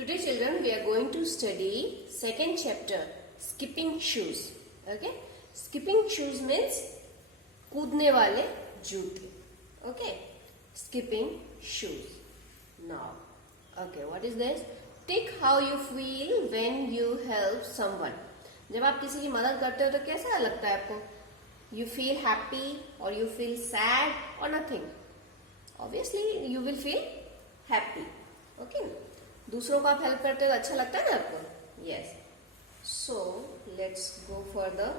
Today children we are going to study second chapter skipping shoes. Okay, skipping shoes means कूदने वाले जूते. Okay, skipping shoes. Now, okay, what is this? Tick how you feel when you help someone. जब आप किसी की मदद करते हो तो कैसा लगता है आपको? You feel happy or you feel sad or nothing? Obviously you will feel happy. Okay, दूसरों को आप हेल्प करते हो तो अच्छा लगता है ना आपको? Yes. So let's go further.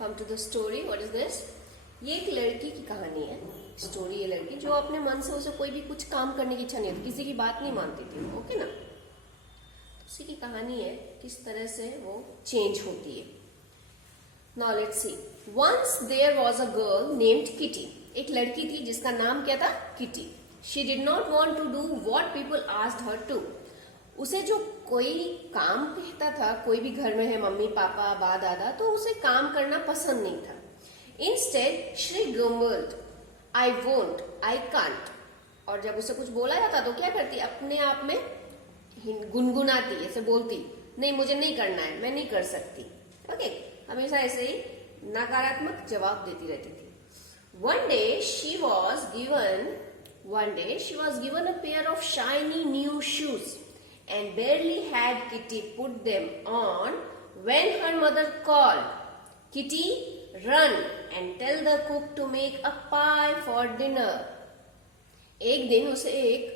Come to the story. What is this? ये एक लड़की की कहानी है. स्टोरी ये लड़की जो अपने मन से उसे कोई भी कुछ काम करने की इच्छा नहीं होती, किसी की बात नहीं मानती थी. ओके ना? उसी की कहानी है किस तरह से वो चेंज होती है. Now let's see. Once there was a girl named Kitty. एक लड़की थी जिसका नाम क्या था? Kitty. She did not want to do what people asked her to. उसे जो कोई काम कहता था, कोई भी घर में है मम्मी पापा बा दादा, तो उसे काम करना पसंद नहीं था. Instead she grumbled, I won't, I can't. और जब उसे कुछ बोला जाता तो क्या करती? अपने आप में गुनगुनाती, ऐसे बोलती, नहीं मुझे नहीं करना है, मैं नहीं कर सकती. ओके, हमेशा ऐसे ही नकारात्मक जवाब देती रहती थी. One day she was given a pair of shiny new shoes and barely had Kitty put them on when her mother called, Kitty, run and tell the cook to make a pie for dinner. एक दिन उसे एक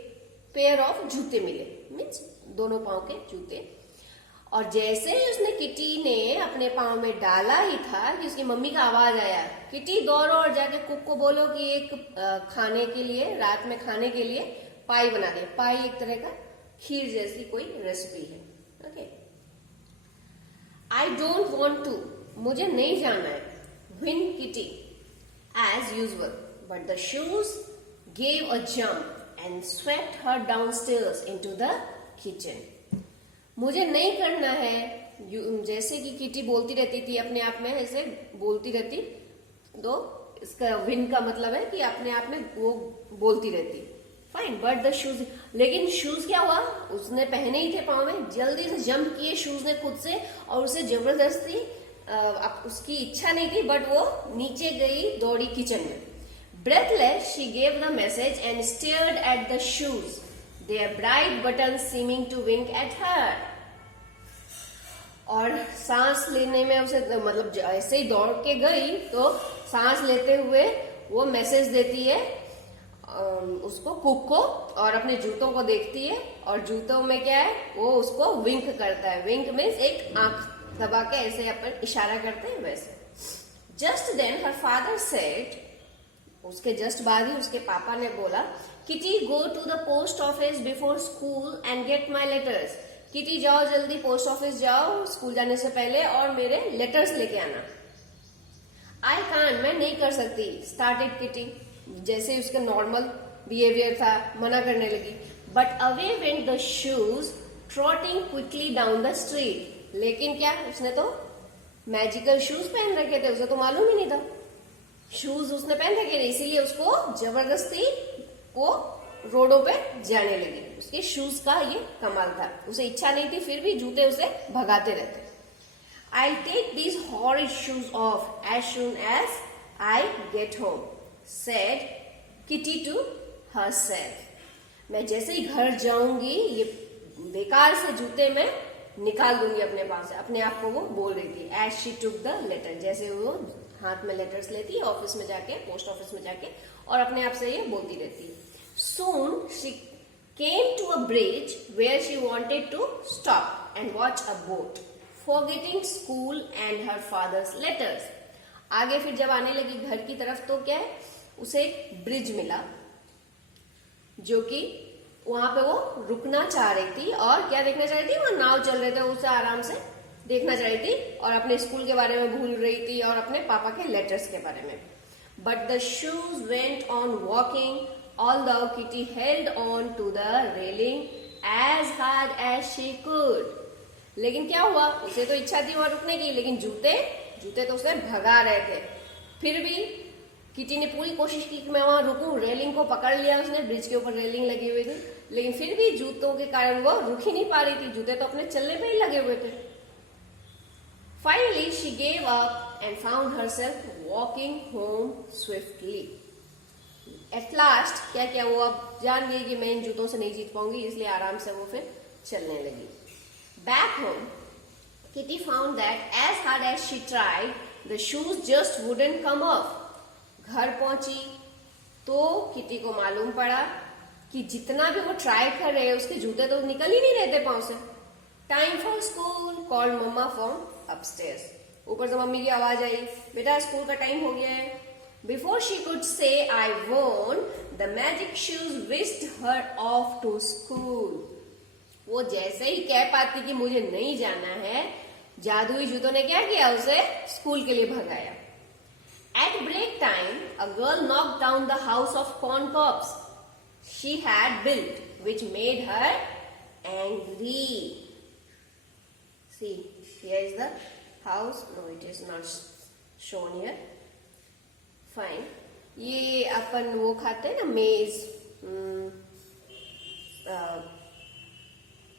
pair of जूते मिले, means दोनों पांव के जूते. और जैसे ही उसने किटी ने अपने पांव में डाला ही था कि उसकी मम्मी का आवाज आया, किटी दौड़ो और जाके कुक को बोलो कि एक खाने के लिए, रात में खाने के लिए पाई बना दे. पाई एक तरह का खीर जैसी कोई रेसिपी है. Okay, I don't want to, मुझे नहीं जाना है. When Kitty, as usual, but the shoes gave a jump and swept her downstairs into the kitchen. मुझे नहीं करना है, जैसे कि किटी बोलती रहती थी अपने आप में, ऐसे बोलती रहती, तो इसका विन का मतलब है कि अपने आप में वो बोलती रहती. फाइन, बट द शूज, लेकिन शूज क्या हुआ? उसने पहने ही थे पाँव में, जल्दी से जंप किए शूज ने खुद से, और उसे जबरदस्ती, अब उसकी इच्छा नहीं थी बट वो नीचे गई, दौड़ी किचन में. Breathless, she gave the message and stared at the shoes, their bright buttons seeming to wink at her. और सांस लेने में उसे, मतलब ऐसे ही दौड़ के गई तो सांस लेते हुए वो मैसेज देती है उसको, कुक को, और अपने जूतों को देखती है, और जूतों में क्या है, वो उसको विंक करता है. विंक मीन्स एक आंख दबा के ऐसे अपन इशारा करते हैं वैसे. Just then her father said, उसके जस्ट बाद ही उसके पापा ने बोला, Kitty go to the post office before school and get my letters. Kitty जाओ, जल्दी पोस्ट ऑफिस जाओ स्कूल जाने से पहले और मेरे लेटर्स लेके आना. आई कांट, मैं नहीं कर सकती. स्टार्टेड किटी, जैसे उसका नॉर्मल बिहेवियर था, मना करने लगी. But away went the shoes trotting quickly down the street. लेकिन क्या, उसने तो मैजिकल शूज पहन रखे थे, उसे तो मालूम ही नहीं था. शूज उसने पहन रखे थे, इसीलिए उसको जबरदस्ती वो रोडों पे जाने लगी. उसके शूज का ये कमाल था, उसे इच्छा नहीं थी फिर भी जूते उसे भगाते रहते. I take these horrid shoes off as soon as I get home, said Kitty to herself. मैं जैसे ही घर जाऊंगी ये बेकार से जूते मैं निकाल दूंगी अपने पास से, अपने आप को वो बोल रही थी. As she took the letter, जैसे वो हाथ में लेटर्स लेती है ऑफिस में जाके, पोस्ट ऑफिस में जाके, और अपने आप से ये बोलती रहती है. Soon she came to a bridge where she wanted to stop and watch a boat, forgetting school and her father's letters. आगे फिर जब आने लगी घर की तरफ तो क्या है, उसे एक ब्रिज मिला जो कि वहां पे वो रुकना चाह रही थी, और क्या देखना चाह रही थी, वो नाव चल रहे थे, उसे आराम से देखना चाह रही थी, और अपने स्कूल के बारे में भूल रही थी और अपने पापा के लेटर्स के बारे में. But the shoes went on walking although Kitty held on to the railing as hard as she could. लेकिन क्या हुआ, उसे तो इच्छा थी वहां रुकने की, लेकिन जूते तो उसे भगा रहे थे. फिर भी किटी ने पूरी कोशिश की कि मैं वहां रुकूं, रेलिंग को पकड़ लिया उसने, ब्रिज के ऊपर रेलिंग लगी हुई थी, लेकिन फिर भी जूतों के कारण वो रुक ही नहीं पा रही थी, जूते तो अपने चलने पे ही लगे हुए थे। Finally she gave up and found herself walking home swiftly. At last क्या क्या वो अब जान गई कि मैं इन जूतों से नहीं जीत पाऊंगी, इसलिए आराम से वो फिर चलने लगी। Back home Kitty found that as hard as she tried, the shoes just wouldn't come off. घर पहुंची तो किटी को मालूम पड़ा कि जितना भी वो ट्राई कर रहे हैं उसके जूते तो निकल ही नहीं रहे थे पांव से। Time for school called mama from upstairs. ऊपर से मम्मी की आवाज आई, बेटा स्कूल का टाइम हो गया है। Before she could say I won, the magic shoes whisked her off to school. वो जैसे ही कह पाती कि मुझे नहीं जाना है, जादुई जूतों ने क्या किया, उसे स्कूल के लिए भगाया। At break time a girl knock down the house of corn cobs she had built, which made her angry. See here is the house, no it is not shown here, fine. ये अपन वो खाते हैं ना मेज,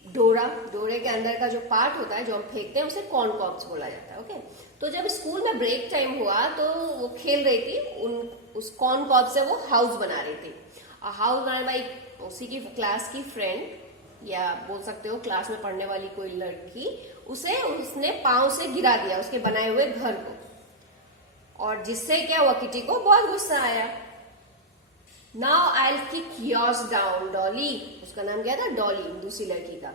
डोरे के अंदर का जो पार्ट होता है जो हम फेंकते हैं उसे कॉर्न कॉब्स बोला जाता है। ओके, तो जब स्कूल में ब्रेक टाइम हुआ तो वो खेल रही थी, उस कॉर्न कॉब से वो हाउस बना रही थी। और हाउस बनाने वाली उसी की क्लास की फ्रेंड या बोल सकते हो क्लास में पढ़ने वाली कोई लड़की, उसने पांव से गिरा दिया उसके बनाए हुए घर को, और जिससे क्या हुआ, किटी को बहुत गुस्सा आया। Now I will kick yours down Dolly, उसका नाम क्या था, डॉली, दूसरी लड़की का।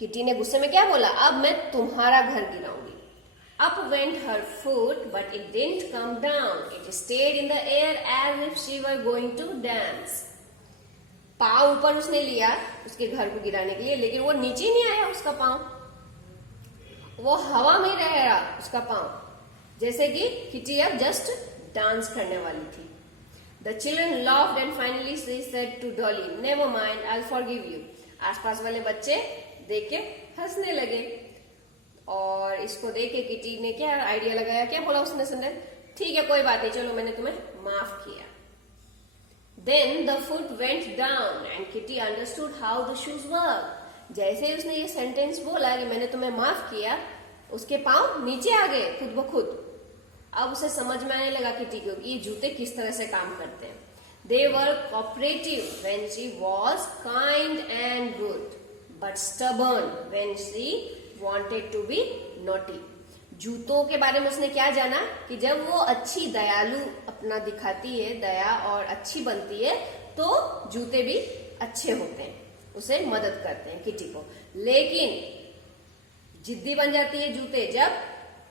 किटी ने गुस्से में क्या बोला, अब मैं तुम्हारा घर गिराऊंगी। Up went her foot but it didn't come down, it stayed in the air as if she were going to dance. पांव ऊपर उसने लिया उसके घर को गिराने के लिए, लेकिन वो नीचे नहीं आया उसका पांव, वो हवा में रह रहा उसका पांव, जैसे कि किटी अब जस्ट डांस करने वाली थी। The children laughed and finally she said to Dolly, "Never mind, I'll forgive you." आसपास वाले बच्चे देख के हंसने लगे, और इसको देख के किटी ने क्या आइडिया लगाया, क्या बोला उसने सुनने, ठीक है कोई बात नहीं, चलो मैंने तुम्हें माफ किया। Then the foot went down and Kitty understood how the shoes work. जैसे ही उसने ये सेंटेंस बोला कि मैंने तुम्हें माफ किया, उसके पांव नीचे आ गए खुद ब खुद। अब उसे समझ में आने लगा किटी को ये जूते किस तरह से काम करते हैं। They were cooperative when she was kind and good, but stubborn when she wanted to be naughty. जूतों के बारे में उसने क्या जाना कि जब वो अच्छी दयालु अपना दिखाती है, दया और अच्छी बनती है, तो जूते भी अच्छे होते हैं, उसे मदद करते हैं किटी को। लेकिन जिद्दी बन जाती है जूते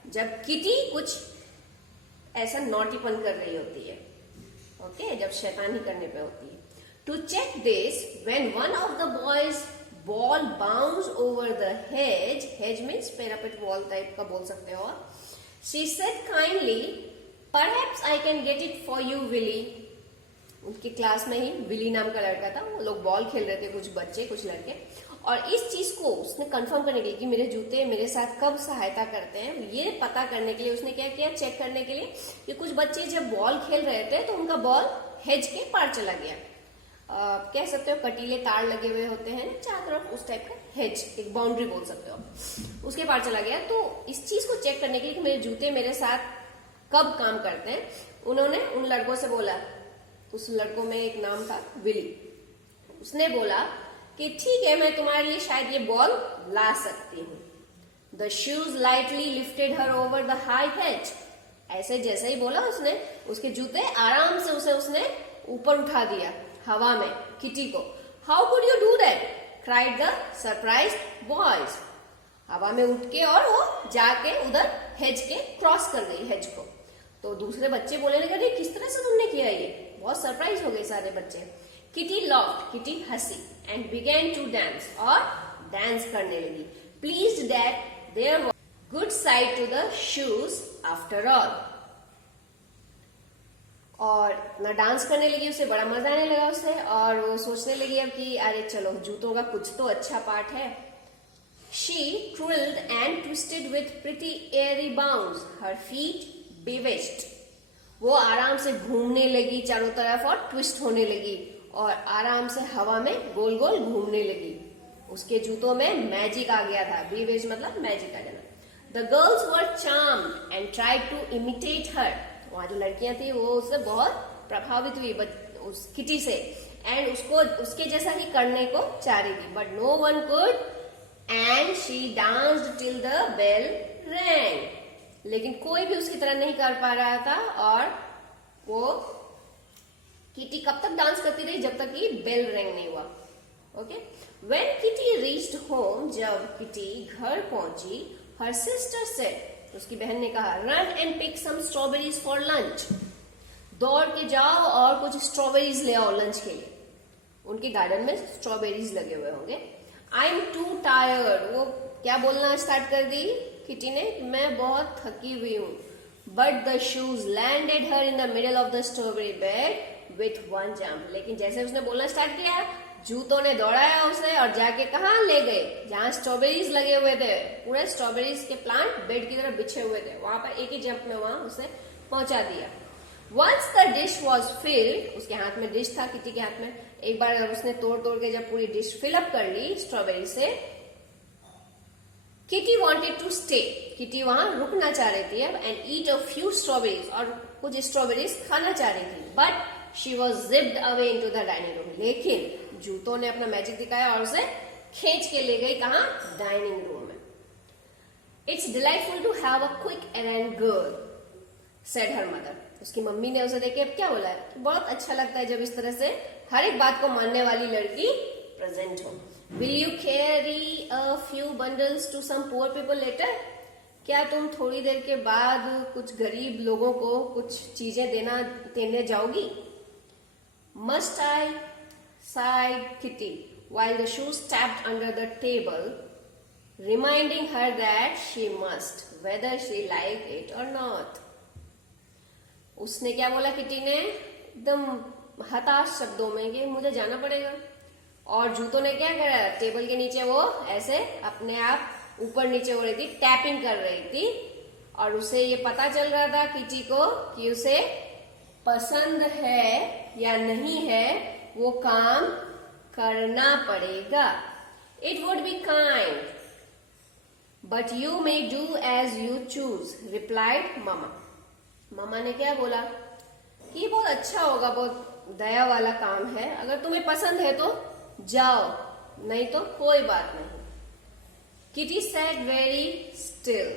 जब किटी कुछ ऐसा नॉटीपन कर रही होती है, ओके, जब शैतानी करने पे होती है। To check this, when one of the boys ball bounce over the hedge, hedge means parapet wall type का बोल सकते हो, she said kindly, perhaps I can get it for you Willy. उनकी क्लास में ही विली नाम का लड़का था, वो लोग बॉल खेल रहे थे, कुछ बच्चे कुछ लड़के, और इस चीज को उसने कंफर्म करने के लिए कि मेरे जूते मेरे साथ कब सहायता करते हैं, ये पता करने के लिए उसने क्या किया, चेक करने के लिए कि कुछ बच्चे जब बॉल खेल रहे थे तो उनका बॉल हेज के पार चला गया। कह सकते हो कटीले तार लगे हुए होते हैं चारों तरफ, उस टाइप का हेज, एक बाउंड्री बोल सकते हो, उसके पार चला गया। तो इस चीज को चेक करने के लिए कि मेरे जूते मेरे साथ कब काम करते हैं, उन्होंने उन लड़कों से बोला, उस लड़कों में एक नाम था विली, उसने बोला कि ठीक है मैं तुम्हारे लिए शायद ये बॉल ला सकती हूँ। The shoes lightly lifted her over the high hedge. ऐसे जैसे ही बोला उसने, उसके जूते आराम से उसने ऊपर उठा दिया हवा में किटी को। How could you do that, cried the surprised boys. हवा में उठ के और वो जाके उधर हेज के क्रॉस कर गई हेज को। तो दूसरे बच्चे बोलने लगे किस तरह से तुमने किया ये, बहुत सरप्राइज हो गए सारे बच्चे। किटी लॉफ्ड, किटी हंसी, एंड बिगेन टू डांस, और डांस करने लगी, pleased that there was good side to the shoes after all. और ना डांस करने लगी, उसे बड़ा मजा आने लगा उसे, और वो सोचने लगी अब कि अरे चलो जूतों का कुछ तो अच्छा पार्ट है। She trilled and twisted with pretty airy bounds, her feet bewitched। वो आराम से घूमने लगी चारों तरफ और ट्विस्ट होने लगी, और आराम से हवा में गोल गोल घूमने लगी। उसके जूतों में मैजिक आ गया था। बीवेज मतलब मैजिक आ जाना। The girls were charmed and tried to imitate her. वहां जो लड़कियां थी वो उससे बहुत प्रभावित हुई उस किटी से, एंड उसको उसके जैसा ही करने को चाह रही थी, but no one could and she danced till the bell rang. लेकिन कोई भी उसकी तरह नहीं कर पा रहा था, और वो किटी कब तक डांस करती रही, जब तक कि बेल रिंग नहीं हुआ। Okay, when Kitty reached home, जब किटी घर पहुंची, हर सिस्टर सेड, उसकी बहन ने कहा, run and pick some strawberries for lunch. दौड़ के जाओ और कुछ स्ट्रॉबेरीज ले आओ लंच के लिए। उनके गार्डन में स्ट्रॉबेरीज लगे हुए होंगे। आई एम टू टायर्ड, वो क्या बोलना स्टार्ट कर दी किटी ने, मैं बहुत थकी हुई हूँ। But the shoes landed her in the middle of the strawberry bed with one jump. लेकिन जैसे उसने बोलना स्टार्ट किया, जूतों ने दौड़ाया उसे और जाके कहाँ ले गए, जहां स्ट्रॉबेरीज लगे हुए थे। पूरे स्ट्रॉबेरीज के प्लांट बेड की तरफ बिछे हुए थे, वहां पर एक ही जंप में वहां उसे पहुंचा दिया। Once the dish was filled, उसके हाथ में डिश था, किटी के हाथ में। एक बार उसने तोड़ तोड़ के जब पूरी डिश फिल अप कर ली स्ट्रॉबेरी से, kitty wanted to stay, kitty वहां रुकना चाह रही थी अब, and eat a few strawberries, और कुछ स्ट्रॉबेरीज खाना चाह रही थी। But she was zipped away into the dining room, लेकिन जूतों ने अपना मैजिक दिखाया और उसे खींच के ले गई कहां, डाइनिंग रूम में। It's delightful to have a quick errand girl, said her mother. उसकी मम्मी ने उसे देखे क्या बोला है, बहुत अच्छा लगता है जब इस तरह से हर एक बात को मानने वाली लड़की प्रेजेंट हो। Will you carry a few bundles to some poor people later? क्या तुम थोड़ी देर के बाद कुछ गरीब लोगों को कुछ चीजें देने जाओगी? Must I? sighed Kitty, while the shoes tapped under the table, reminding her that she must, whether she liked it or not. उसने क्या बोला किटी ने, एकदम हताश शब्दों में, कि मुझे जाना पड़ेगा। और जूतों ने क्या करा, टेबल के नीचे वो ऐसे अपने आप ऊपर नीचे हो रही थी, टैपिंग कर रही थी, और उसे ये पता चल रहा था किटी को कि उसे पसंद है या नहीं है, वो काम करना पड़ेगा। It would be kind but you may do as you choose, replied mama. मामा ने क्या बोला कि बहुत अच्छा होगा, बहुत दया वाला काम है, अगर तुम्हें पसंद है तो जाओ, नहीं तो कोई बात नहीं। Kitty sat very still,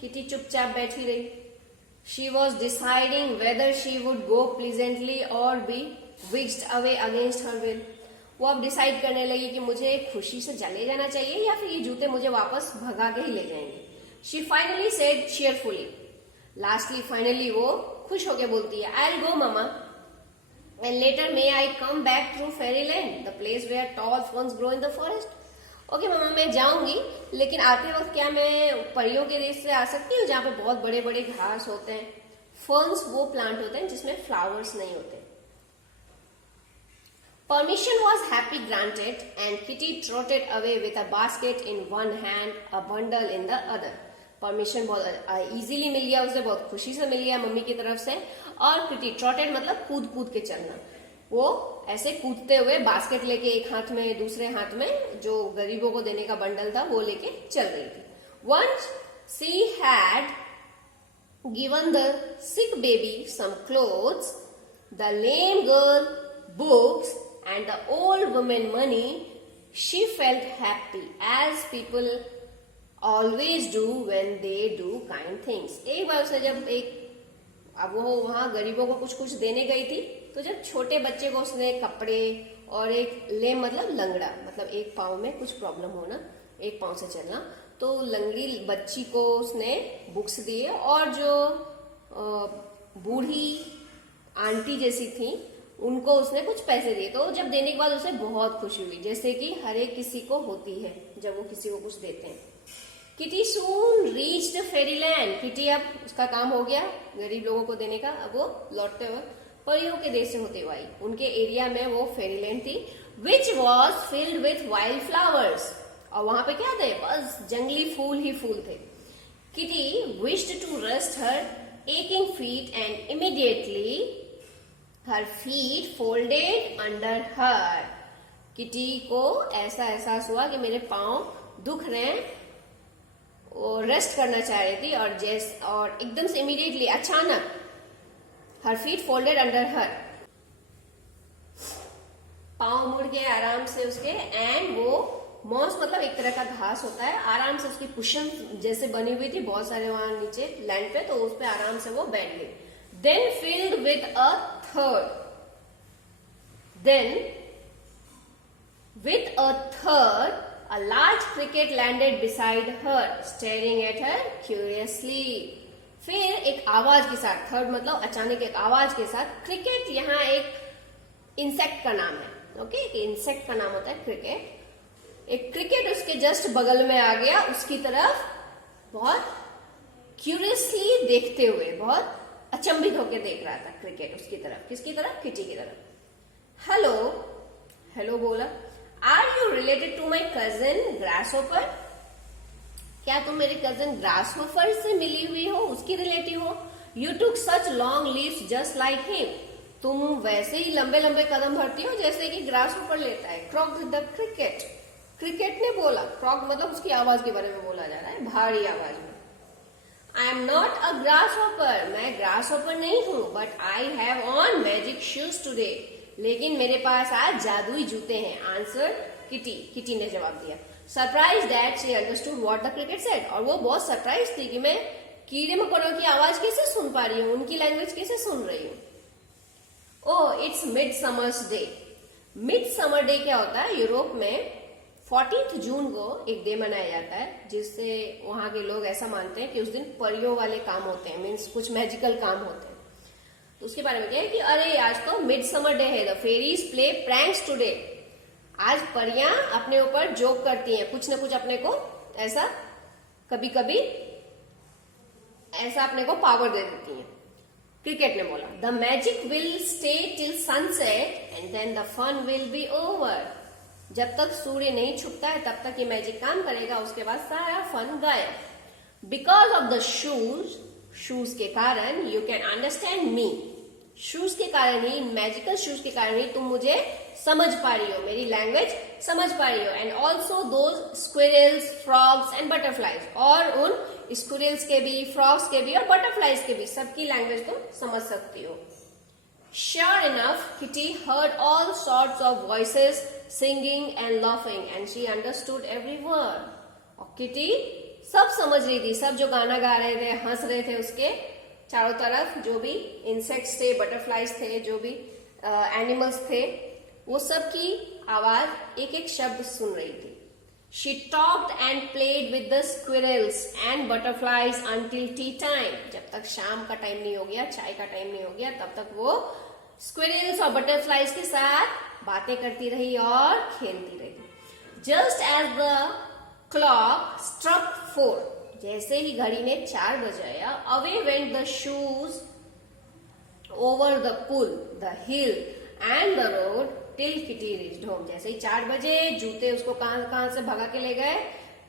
Kitty चुपचाप बैठी रही। She was deciding whether she would go pleasantly or be विक्स्ड अवे अगेंस्ट हर विल। वो अब डिसाइड करने लगी कि मुझे खुशी से चले जाना चाहिए या फिर ये जूते मुझे वापस भगा के ही ले जाएंगे। She finally said cheerfully, lastly finally वो खुश होके बोलती है, I will go mama, and later may I come back through fairyland, the place where tall ferns grow in the forest. Okay mama, मैं जाऊंगी, लेकिन आते वक्त क्या मैं परियों के देश से आ सकती हूँ जहाँ पे बहुत बड़े बड़े घास होते हैं। फर्न्स वो प्लांट होते हैं जिसमें फ्लावर्स नहीं होते। Permission was happy granted, and Kitty trotted away with a basket in one hand, a bundle in the other. Permission बहुत इजीली मिल गया उसे, बहुत खुशी से मिल गया मम्मी की तरफ से। और किटी ट्रॉटेड मतलब कूद कूद के चलना, वो ऐसे कूदते हुए बास्केट लेके एक हाथ में, दूसरे हाथ में जो गरीबों को देने का बंडल था वो लेके चल रही थी। Once she had given the sick baby some clothes, the lame girl books, and the old woman money, she felt happy as people always do when they do kind things. एक बार उसे जब अब वो वहां गरीबों को कुछ कुछ देने गई थी, तो जब छोटे बच्चे को उसने कपड़े और एक लेम मतलब लंगड़ा, मतलब एक पाँव में कुछ प्रॉब्लम होना, एक पाँव से चलना, तो लंगड़ी बच्ची को उसने बुक्स दिए, और जो बूढ़ी आंटी जैसी थी उनको उसने कुछ पैसे दिए। तो जब देने के बाद उसे बहुत खुशी हुई, जैसे कि हर एक किसी को होती है जब वो किसी को कुछ देते हैं। किटी सून रीच्ड फेरीलैंड, किटी अब उसका काम हो गया गरीब लोगों को देने का। अब वो लौटते वक्त परियों के देश से होते हुए आई। उनके एरिया में वो फेरीलैंड थी, which was filled with wild flowers, और वहां पे क्या थे, बस जंगली फूल ही फूल थे। Kitty wished to rest her aching feet and immediately her feet folded under her. Kitty को ऐसा एहसास हुआ कि मेरे पांव दुख रहे हैं, वो रेस्ट करना चाह रही थी, और एकदम से इमीडिएटली अचानक हर फीट फोल्डेड अंडर हर, पांव मुड़ गए आराम से उसके, एंड वो मॉस मतलब एक तरह का घास होता है, आराम से उसकी कुशन जैसे बनी हुई थी बहुत सारे वहां नीचे लैंड पे, तो उस पे आराम से वो बैठ गई। Then filled with a third, then with a third a large cricket landed beside her, staring at her curiously. फिर एक आवाज के साथ, थर्ड मतलब अचानक एक आवाज के साथ, क्रिकेट यहाँ एक इंसेक्ट का नाम है, ओके, इंसेक्ट का नाम होता है क्रिकेट। एक क्रिकेट उसके जस्ट बगल में आ गया, उसकी तरफ बहुत क्यूरियसली देखते हुए, बहुत अचंभित होकर देख रहा था क्रिकेट उसकी तरफ। किसकी तरफ? किटी की तरफ। हेलो, हेलो बोला। Are you related to my cousin grasshopper? क्या तुम मेरे कजन ग्रासहोपर से मिली हुई हो, उसकी रिलेटिव हो? You took such long leaves just like him. तुम वैसे ही लंबे लंबे कदम भरती हो जैसे कि ग्रासहोपर लेता है। क्रॉक्ड द क्रिकेट, क्रिकेट ने बोला। क्रॉक मतलब उसकी आवाज के बारे में बोला जा रहा है, भारी आवाज में। I am not a grasshopper, मैं ग्रासहोपर नहीं हूं, but I have on magic shoes today, लेकिन मेरे पास आज जादुई जूते हैं। आंसर किटी, किटी ने जवाब दिया। Surprise that she understood what the cricket said, और वो बहुत सरप्राइज थी कि मैं कीड़े मकोड़ों की आवाज कैसे सुन पा रही हूँ, उनकी लैंग्वेज कैसे सुन रही हूँ। Oh, it's mid summer's day. Mid summer day क्या होता है? यूरोप में 14 जून को एक डे मनाया जाता है, जिससे वहां के लोग ऐसा मानते हैं कि उस दिन परियों वाले काम होते हैं, मीन्स कुछ मैजिकल काम होते हैं। तो उसके बारे में क्या है कि अरे आज तो मिड समर डे है, the fairies play pranks today. आज परियां अपने ऊपर जोक करती हैं, कुछ न कुछ अपने को ऐसा कभी कभी ऐसा अपने को पावर दे देती हैं। क्रिकेट ने बोला, the magic will stay till sunset and then the fun will be over. जब तक सूर्य नहीं छुपता है तब तक ये मैजिक काम करेगा, उसके बाद सारा फन गायब। Because of the shoes, shoes के कारण, you can understand me, shoes के कारण ही, मैजिकल शूज के कारण ही तुम मुझे समझ पा रही हो, मेरी लैंग्वेज समझ पा रही हो। And also those squirrels, frogs and butterflies, और उन स्क्विरल्स के भी, फ्रॉग्स के भी और बटरफ्लाइज के भी, सबकी लैंग्वेज तुम समझ सकती हो। Sure enough, Kitty heard all sorts of voices singing and laughing, and she understood every word. और Kitty सब समझ रही थी, सब जो गाना गा रहे थे, हंस रहे थे, उसके चारों तरफ जो भी इंसेक्ट्स थे, बटरफ्लाइज थे, जो भी एनिमल्स थे, वो सब की आवाज एक एक शब्द सुन रही थी। She talked and played with the squirrels and butterflies until tea time. जब तक शाम का टाइम नहीं हो गया, चाय का टाइम नहीं हो गया, तब तक वो स्क्विरल्स और बटरफ्लाइज के साथ बातें करती रही और खेलती रही। Just as the clock struck 4, जैसे ही घड़ी ने 4 बजाया, away went the shoes over the pool, the hill and the road till Kitty reached home. जैसे ही 4 बजे, जूते उसको कहां से भगा के ले गए,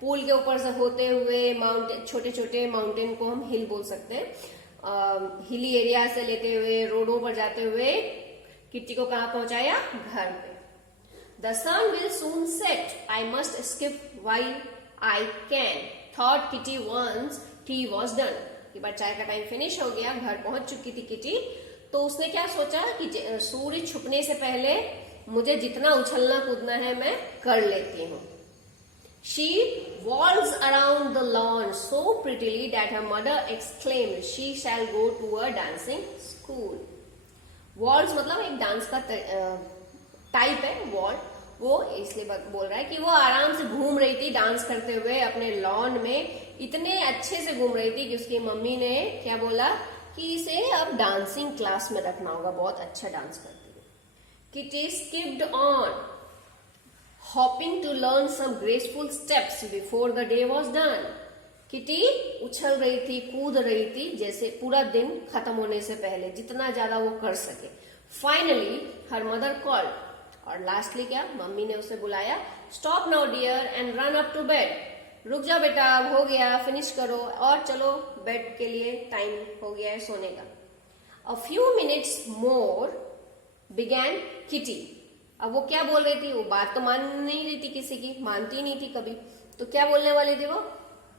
पूल के ऊपर से होते हुए, माउंटेन, छोटे छोटे माउंटेन को हम हिल बोल सकते हैं, हिली एरिया से लेते हुए, रोडों पर जाते हुए किट्टी को कहां पहुंचाया? घर पे। The sun will soon set, I must skip while I can, thought Kitty once tea was done. कि बार चाय का टाइम फिनिश हो गया, घर पहुंच चुकी थी किटी, तो उसने क्या सोचा कि सूर्य छुपने से पहले मुझे जितना उछलना कूदना है मैं कर लेती हूँ। She waltzed around the lawn so prettily that her mother exclaimed, "She shall go to a dancing school." Waltz मतलब एक डांस का टाइप है, वॉल्ट। वो इसलिए बोल रहा है कि वो आराम से घूम रही थी डांस करते हुए अपने लॉन में, इतने अच्छे से घूम रही थी कि उसकी मम्मी ने क्या बोला कि इसे अब डांसिंग क्लास में रखना होगा, बहुत अच्छा डांस करती है। Kitty skipped on, hopping to learn some graceful steps before the day was done. Kitty उछल रही थी, कूद रही थी, जैसे पूरा दिन खत्म होने से पहले जितना ज्यादा वो कर सके। फाइनली हर मदर कॉल्ड, और लास्टली क्या, मम्मी ने उसे बुलाया। Stop now dear and run up to bed. रुक जा बेटा, अब हो गया, फिनिश करो और चलो बेड के लिए टाइम हो गया है सोने का। A few minutes more began Kitty. अब वो क्या बोल रही थी, वो बात तो मान नहीं रही थी, किसी की मानती नहीं थी कभी, तो क्या बोलने वाली थी वो,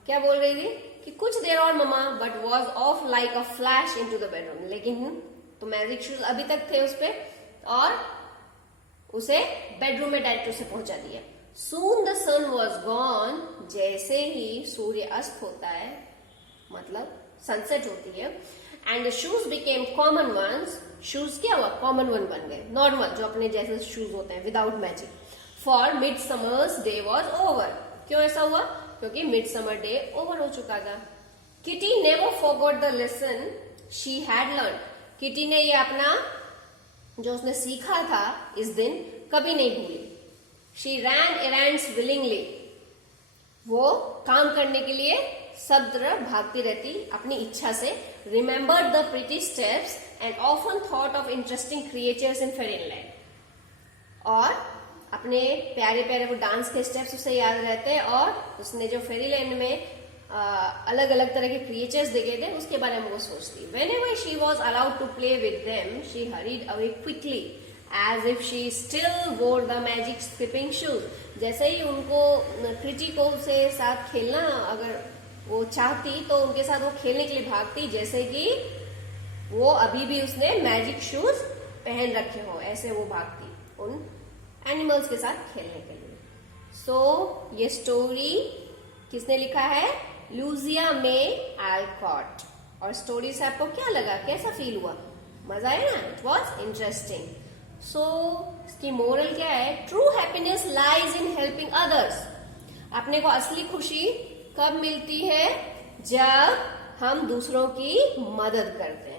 क्या बोल रही थी कि कुछ देर और ममा, but was off like a flash into the bedroom. लेकिन तो मैजिक शूज अभी तक थे उस पे और उसे बेडरूम में डायरेक्ट उसे पहुंचा दिया. Soon the sun was gone. जैसे ही सूर्य अस्त होता है, मतलब सनसेट होती है, and the shoes became common once. Shoes क्या हुआ, कॉमन वन बन गए, नॉर्मल जो अपने जैसे शूज होते हैं without magic. For mid summer's day was over. क्यों ऐसा हुआ, क्योंकि मिड समर डे ओवर हो चुका था. Kitty never forgot the lesson she had learn. Kitty ने ये अपना जो उसने सीखा था इस दिन कभी नहीं भूली. She rain errands willingly. वो काम करने के लिए सब तरह भागती रहती अपनी इच्छा से. Remembered the pretty steps and often thought of interesting creatures in Fairyland. और अपने प्यारे प्यारे वो डांस के स्टेप्स उसे याद रहते हैं, और उसने जो फेरीलैंड में अलग अलग तरह के क्रिएचर्स देखे थे उसके बारे में वो सोचती. Whenever she was allowed to play with them, she hurried away quickly, as if she still wore the magic skipping shoes. जैसे ही उनको क्रिटी को उसे साथ खेलना अगर वो चाहती तो उनके साथ वो खेलने के लिए भागती, जैसे कि वो अभी भी उसने मैजिक शूज पहन रखे हो, ऐसे वो भागती उन एनिमल्स के साथ खेलने के लिए. सो ये स्टोरी किसने लिखा है, लूजिया मे एल्कॉट. और स्टोरी से आपको क्या लगा, कैसा फील हुआ, मजा आया ना, इट वॉज इंटरेस्टिंग. सो इसकी मोरल क्या है, true happiness lies in helping others. अपने को असली खुशी कब मिलती है, जब हम दूसरों की मदद करते हैं.